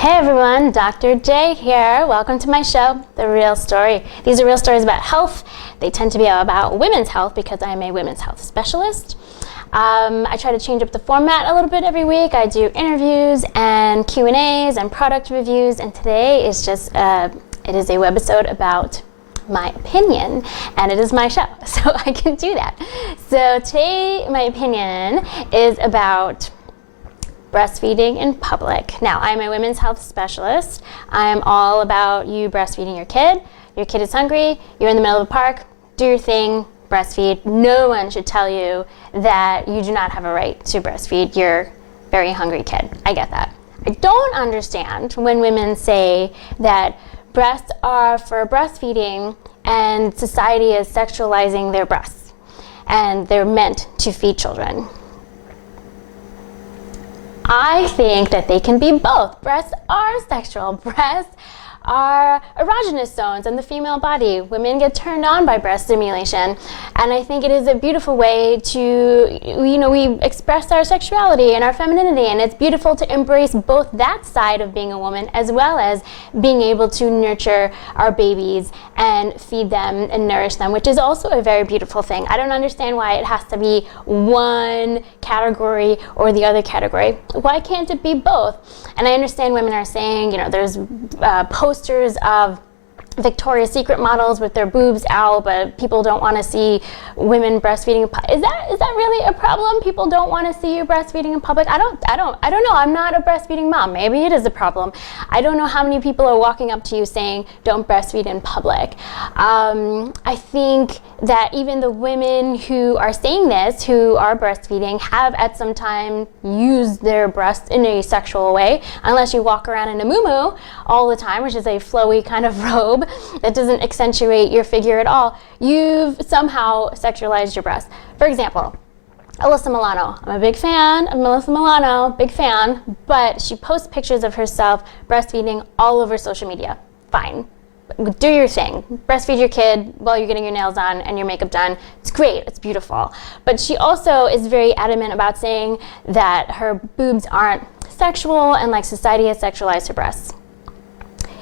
Hey everyone, Dr. J here. Welcome to my show, The Real Story. These are real stories about health. They tend to be about women's health because I am a women's health specialist. I try to change up the format a little bit every week. I do interviews and Q&As and product reviews, and today is just, it is a webisode about my opinion, and it is my show, so I can do that. So today, my opinion is about breastfeeding in public. Now, I'm a women's health specialist. I'm all about you breastfeeding your kid. Your kid is hungry, you're in the middle of a park, do your thing, breastfeed. No one should tell you that you do not have a right to breastfeed your very hungry kid. I get that. I don't understand when women say that breasts are for breastfeeding and society is sexualizing their breasts and they're meant to feed children. I think that they can be both. Breasts are sexual. Breasts are erogenous zones in the female body. Women get turned on by breast stimulation, and I think it is a beautiful way to, we express our sexuality and our femininity, and it's beautiful to embrace both that side of being a woman as well as being able to nurture our babies and feed them and nourish them, which is also a very beautiful thing. I don't understand why it has to be one category or the other category. Why can't it be both? And I understand women are saying, there's posters of Victoria's Secret models with their boobs out, but people don't want to see women breastfeeding. Is that really a problem? People don't want to see you breastfeeding in public? I don't know. I'm not a breastfeeding mom. Maybe it is a problem. I don't know how many people are walking up to you saying don't breastfeed in public. I think that even the women who are saying this, who are breastfeeding, have at some time used their breasts in a sexual way, unless you walk around in a muumuu all the time, which is a flowy kind of robe that doesn't accentuate your figure at all. You've somehow sexualized your breasts. For example, Alyssa Milano. I'm a big fan of Alyssa Milano, big fan, but she posts pictures of herself breastfeeding all over social media. Fine. Do your thing. Breastfeed your kid while you're getting your nails done and your makeup done. It's great. It's beautiful. But she also is very adamant about saying that her boobs aren't sexual and like society has sexualized her breasts.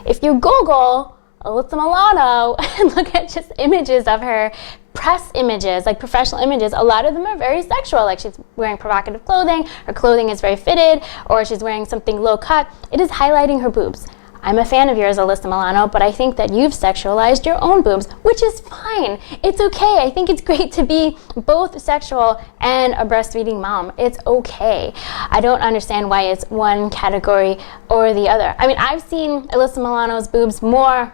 If you Google Alyssa Milano and look at just images of her, press images, like professional images, a lot of them are very sexual, like she's wearing provocative clothing, her clothing is very fitted, or she's wearing something low cut. It is highlighting her boobs. I'm a fan of yours, Alyssa Milano, but I think that you've sexualized your own boobs, which is fine. It's okay. I think it's great to be both sexual and a breastfeeding mom. It's okay. I don't understand why it's one category or the other. I mean, I've seen Alyssa Milano's boobs more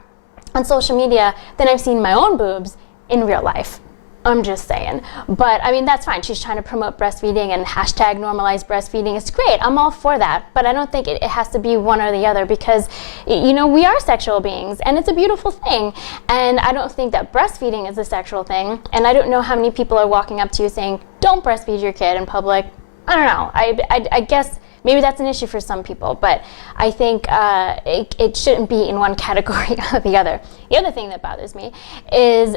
on social media than I've seen my own boobs in real life. I'm just saying. But I mean, that's fine. She's trying to promote breastfeeding and hashtag normalize breastfeeding. It's great. I'm all for that. But I don't think it has to be one or the other because, we are sexual beings and it's a beautiful thing. And I don't think that breastfeeding is a sexual thing. And I don't know how many people are walking up to you saying, don't breastfeed your kid in public. I don't know. I guess maybe that's an issue for some people, but I think it shouldn't be in one category or the other. The other thing that bothers me is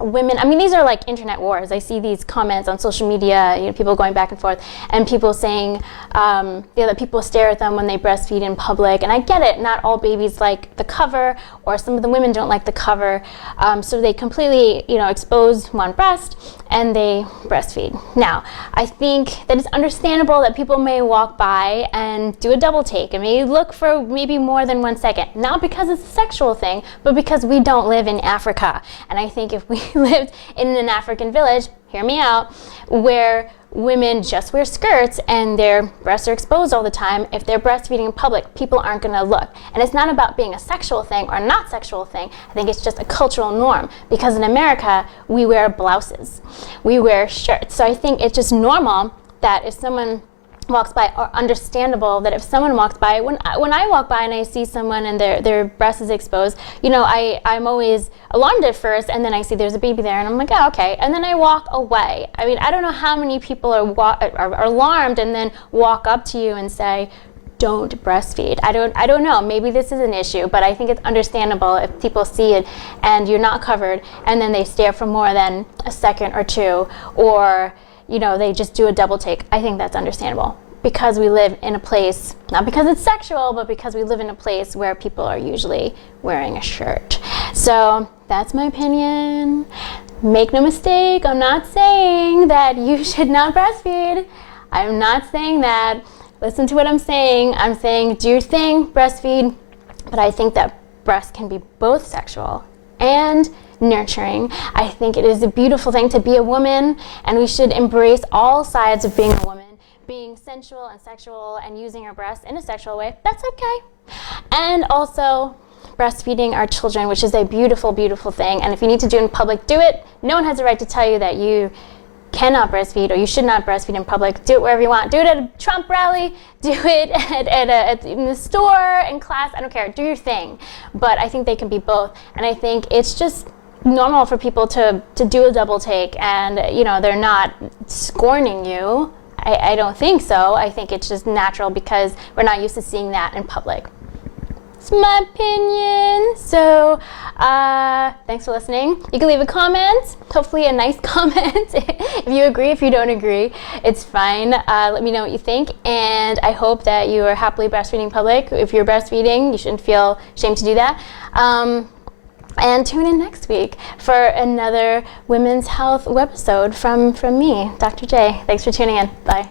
women, I mean, these are like internet wars. I see these comments on social media, people going back and forth, and people saying that people stare at them when they breastfeed in public. And I get it, not all babies like the cover, or some of the women don't like the cover, so they completely, expose one breast and they breastfeed. Now, I think that it's understandable that people may walk by and do a double take and may look for maybe more than 1 second, not because it's a sexual thing, but because we don't live in Africa. And I think if we lived in an African village, hear me out, where women just wear skirts and their breasts are exposed all the time, if they're breastfeeding in public, people aren't going to look. And it's not about being a sexual thing or not sexual thing. I think it's just a cultural norm because in America, we wear blouses. We wear shirts. So I think it's just normal that if someone walks by, or understandable that if someone walks by, when I walk by and I see someone and their breast is exposed, I'm always alarmed at first, and then I see there's a baby there and I'm like, oh, okay, and then I walk away. I mean, I don't know how many people are alarmed and then walk up to you and say, don't breastfeed. I don't know, maybe this is an issue, but I think it's understandable if people see it and you're not covered and then they stare for more than 1 or 2 seconds, or they just do a double take. I think that's understandable. because we live in a place, not because it's sexual, but because we live in a place where people are usually wearing a shirt. So that's my opinion. Make no mistake, I'm not saying that you should not breastfeed. I'm not saying that. Listen to what I'm saying. I'm saying do your thing, breastfeed. But I think that breasts can be both sexual and nurturing. I think it is a beautiful thing to be a woman, and we should embrace all sides of being a woman. Being sensual and sexual and using our breasts in a sexual way, that's okay. And also breastfeeding our children, which is a beautiful, beautiful thing. And if you need to do it in public, do it. No one has a right to tell you that you cannot breastfeed or you should not breastfeed in public. Do it wherever you want. Do it at a Trump rally. Do it in the store, in class. I don't care. Do your thing. But I think they can be both. And I think it's just normal for people to do a double take, and they're not scorning you. I don't think so. I think it's just natural because we're not used to seeing that in public. It's my opinion. So thanks for listening. You can leave a comment, hopefully a nice comment. If you agree, if you don't agree, it's fine. Let me know what you think. And I hope that you are happily breastfeeding in public. If you're breastfeeding, you shouldn't feel ashamed to do that. And tune in next week for another women's health webisode from me, Dr. J. Thanks for tuning in. Bye.